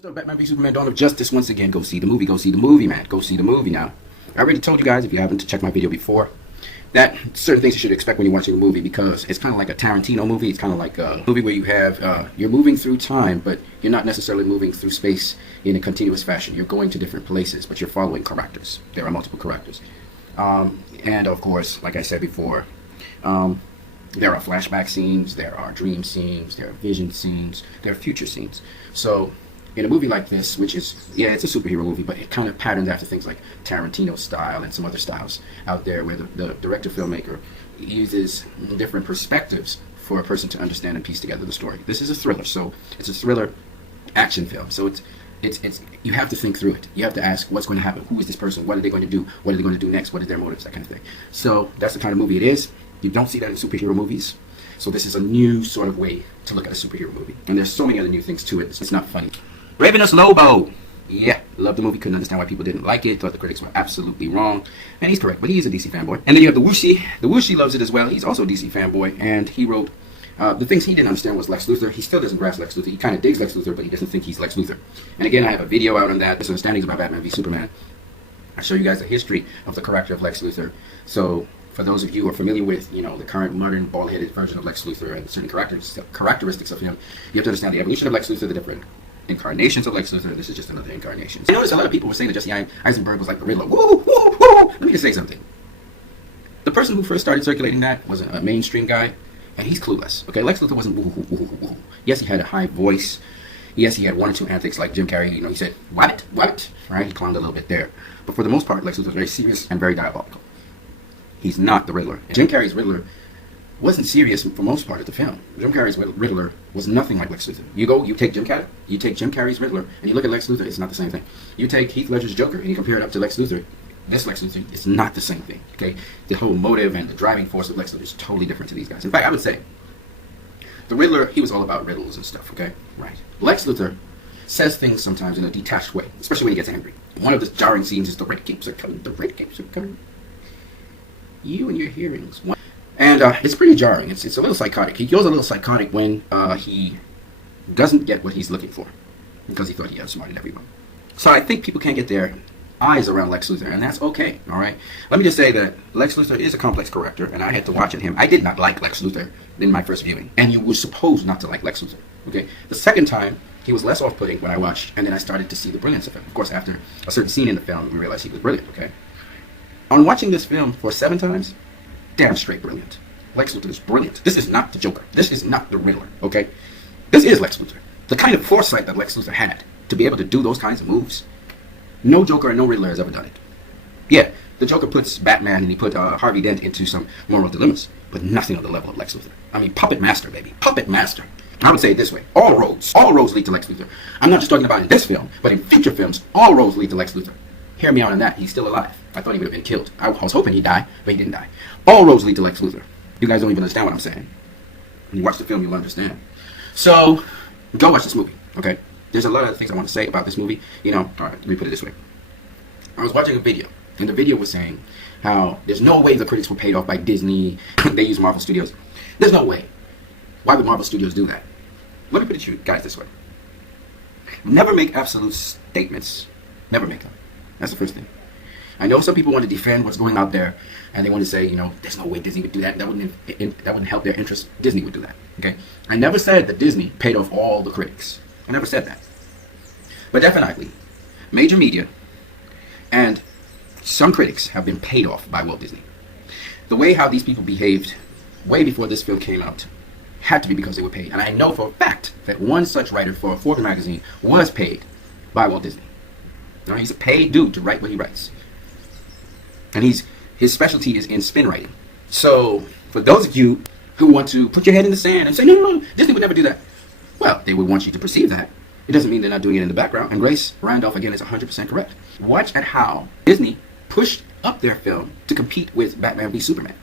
So Batman v Superman: Dawn of Justice. Once again, go see the movie. Go see the movie, man. Go see the movie now. I already told you guys, if you haven't checked my video before, that certain things you should expect when you're watching a movie, because it's kind of like a Tarantino movie. It's kind of like a movie where you have you're moving through time, but you're not necessarily moving through space in a continuous fashion. You're going to different places, but you're following characters. There are multiple characters, and of course, like I said before, there are flashback scenes, there are dream scenes, there are vision scenes, there are future scenes. So in a movie like this, which is, yeah, it's a superhero movie, but it kind of patterns after things like Tarantino style and some other styles out there, where the director filmmaker uses different perspectives for a person to understand and piece together the story. This is a thriller, so it's a thriller action film. So it's you have to think through it. You have to ask, what's going to happen? Who is this person? What are they going to do? What are they going to do next? What are their motives? That kind of thing. So that's the kind of movie it is. You don't see that in superhero movies. So this is a new sort of way to look at a superhero movie. And there's so many other new things to it. It's not funny. Ravenous Lobo. Yeah, loved the movie. Couldn't understand why people didn't like it. Thought the critics were absolutely wrong. And he's correct, but he is a DC fanboy. And then you have the Wooshie. The Wooshie loves it as well. He's also a DC fanboy. And he wrote, the things he didn't understand was Lex Luthor. He still doesn't grasp Lex Luthor. He kind of digs Lex Luthor, but he doesn't think he's Lex Luthor. And again, I have a video out on that. Misunderstandings about Batman v Superman. I show you guys the history of the character of Lex Luthor. So for those of you who are familiar with, the current modern bald-headed version of Lex Luthor and certain characteristics of him, you have to understand the evolution of Lex Luthor, the different incarnations of Lex Luthor. This is just another incarnation. I noticed a lot of people were saying that Jesse Eisenberg was like the Riddler. Woo, woo, woo. Let me just say something. The person who first started circulating that was a mainstream guy, and he's clueless. Okay, Lex Luthor wasn't woo, woo, woo, woo, woo. Yes, he had a high voice. Yes, he had one or two antics like Jim Carrey. He said, what? Right? He clowned a little bit there. But for the most part, Lex Luthor was very serious and very diabolical. He's not the Riddler. Jim Carrey's Riddler wasn't serious for most part of the film. Jim Carrey's Riddler was nothing like Lex Luthor. You take Jim Carrey's Riddler, and you look at Lex Luthor, it's not the same thing. You take Heath Ledger's Joker, and you compare it up to Lex Luthor. This Lex Luthor is not the same thing. Okay, the whole motive and the driving force of Lex Luthor is totally different to these guys. In fact, I would say the Riddler, he was all about riddles and stuff. Okay, right. Lex Luthor says things sometimes in a detached way, especially when he gets angry. One of the jarring scenes is the red capes are coming. The red capes are coming. You and your hearings. And it's pretty jarring. It's a little psychotic. He goes a little psychotic when he doesn't get what he's looking for, because he thought he outsmarted everyone. So I think people can't get their eyes around Lex Luthor, and that's okay, all right? Let me just say that Lex Luthor is a complex character, and I had to watch him. I did not like Lex Luthor in my first viewing, and you were supposed not to like Lex Luthor, okay? The second time, he was less off-putting when I watched, and then I started to see the brilliance of him. Of course, after a certain scene in the film, we realized he was brilliant, okay? On watching this film for 7 times, damn straight brilliant. Lex Luthor is brilliant. This is not the Joker. This is not the Riddler, okay? This is Lex Luthor. The kind of foresight that Lex Luthor had to be able to do those kinds of moves, no Joker and no Riddler has ever done it. Yeah, the Joker puts Batman and he put Harvey Dent into some moral dilemmas, but nothing on the level of Lex Luthor. I mean, puppet master, baby. Puppet master. I would say it this way. All roads lead to Lex Luthor. I'm not just talking about in this film, but in future films, all roads lead to Lex Luthor. Hear me out on that. He's still alive. I thought he would have been killed. I was hoping he'd die, but he didn't die. All roads lead to Lex Luthor. You guys don't even understand what I'm saying. When you watch the film, you'll understand. So, go watch this movie, okay? There's a lot of things I want to say about this movie. All right, let me put it this way. I was watching a video, and the video was saying how there's no way the critics were paid off by Disney. They use Marvel Studios. There's no way. Why would Marvel Studios do that? Let me put it to you guys this way. Never make absolute statements. Never make them. That's the first thing. I know some people want to defend what's going out there, and they want to say, there's no way Disney would do that. That wouldn't help their interest. Disney would do that. Okay? I never said that Disney paid off all the critics. I never said that. But definitely, major media and some critics have been paid off by Walt Disney. The way how these people behaved way before this film came out had to be because they were paid. And I know for a fact that one such writer for Forbes magazine was paid by Walt Disney. He's a paid dude to write what he writes. And his specialty is in spin writing. So, for those of you who want to put your head in the sand and say, no, Disney would never do that. Well, they would want you to perceive that. It doesn't mean they're not doing it in the background. And Grace Randolph, again, is 100% correct. Watch at how Disney pushed up their film to compete with Batman v Superman.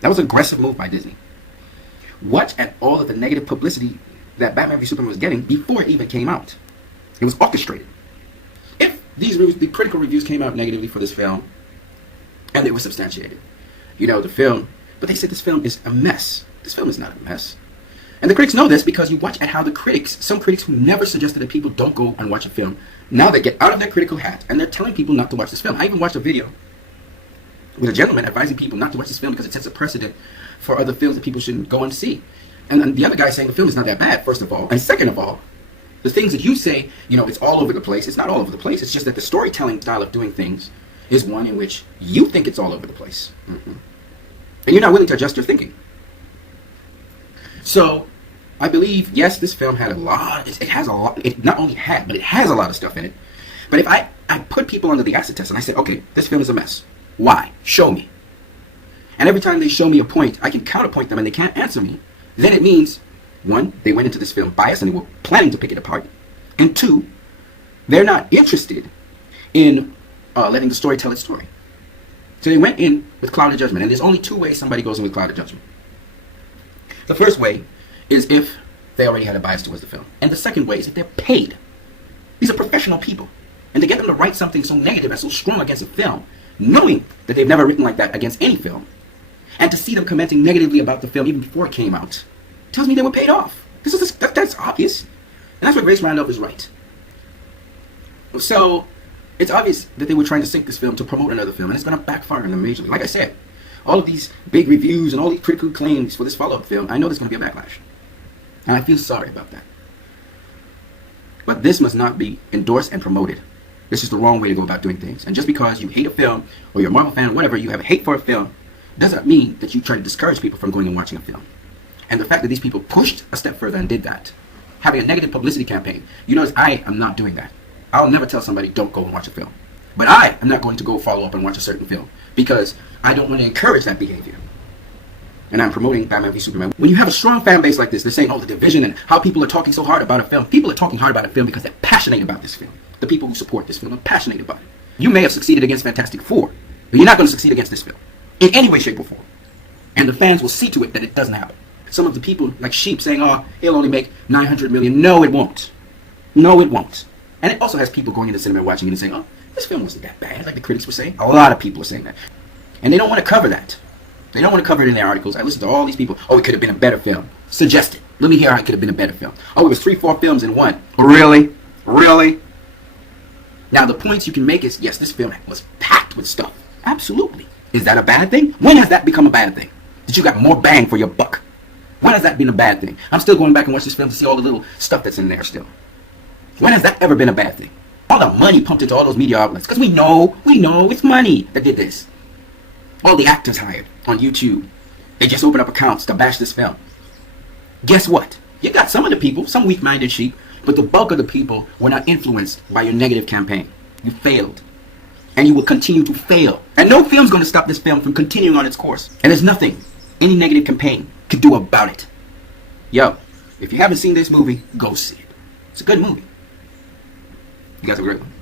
That was an aggressive move by Disney. Watch at all of the negative publicity that Batman v Superman was getting before it even came out. It was orchestrated. The critical reviews came out negatively for this film, and they were substantiated. The film, but they said this film is a mess. This film is not a mess. And the critics know this because you watch at how the critics, some critics who never suggested that people don't go and watch a film, now they get out of their critical hat and they're telling people not to watch this film. I even watched a video with a gentleman advising people not to watch this film because it sets a precedent for other films that people shouldn't go and see. And the other guy saying the film is not that bad, first of all. And second of all, the things that you say, it's all over the place. It's not all over the place. It's just that the storytelling style of doing things is one in which you think it's all over the place. And you're not willing to adjust your thinking. So, I believe, yes, this film had a lot. It has a lot. It not only had, but it has a lot of stuff in it. But if I put people under the acid test and I said, okay, this film is a mess. Why? Show me. And every time they show me a point, I can counterpoint them and they can't answer me. Then it means, one, they went into this film biased and they were planning to pick it apart. And two, they're not interested in letting the story tell its story. So they went in with clouded judgment. And there's only two ways somebody goes in with clouded judgment. The first way is if they already had a bias towards the film. And the second way is if they're paid. These are professional people. And to get them to write something so negative and so strong against a film, knowing that they've never written like that against any film, and to see them commenting negatively about the film even before it came out, tells me they were paid off. That's obvious. And that's where Grace Randolph is right. So, it's obvious that they were trying to sink this film to promote another film, and it's going to backfire on them majorly. Like I said, all of these big reviews and all these critical claims for this follow-up film, I know there's going to be a backlash. And I feel sorry about that. But this must not be endorsed and promoted. This is the wrong way to go about doing things. And just because you hate a film, or you're a Marvel fan, or whatever, you have a hate for a film, doesn't mean that you try to discourage people from going and watching a film. And the fact that these people pushed a step further and did that, having a negative publicity campaign, you notice I am not doing that. I'll never tell somebody don't go and watch a film. But I am not going to go follow up and watch a certain film because I don't want to encourage that behavior. And I'm promoting Batman v Superman. When you have a strong fan base like this, they're saying, oh, the division and how people are talking so hard about a film. People are talking hard about a film because they're passionate about this film. The people who support this film are passionate about it. You may have succeeded against Fantastic Four, but you're not going to succeed against this film. In any way, shape, or form. And the fans will see to it that it doesn't happen. Some of the people, like sheep, saying, oh, he'll only make $900 million. No, it won't. No, it won't. And it also has people going into the cinema and watching it and saying, oh, this film wasn't that bad, like the critics were saying. A lot of people are saying that. And they don't want to cover that. They don't want to cover it in their articles. I listen to all these people. Oh, it could have been a better film. Suggest it. Let me hear how it could have been a better film. Oh, it was 3-4 films in one. Really? Really? Now, the points you can make is, yes, this film was packed with stuff. Absolutely. Is that a bad thing? When has that become a bad thing? That you got more bang for your buck? When has that been a bad thing? I'm still going back and watch this film to see all the little stuff that's in there still. When has that ever been a bad thing? All the money pumped into all those media outlets. Because we know it's money that did this. All the actors hired on YouTube. They just opened up accounts to bash this film. Guess what? You got some of the people, some weak-minded sheep, but the bulk of the people were not influenced by your negative campaign. You failed. And you will continue to fail. And no film's going to stop this film from continuing on its course. And there's nothing any negative campaign could do about it. Yo, if you haven't seen this movie, go see it. It's a good movie. You guys have a great one.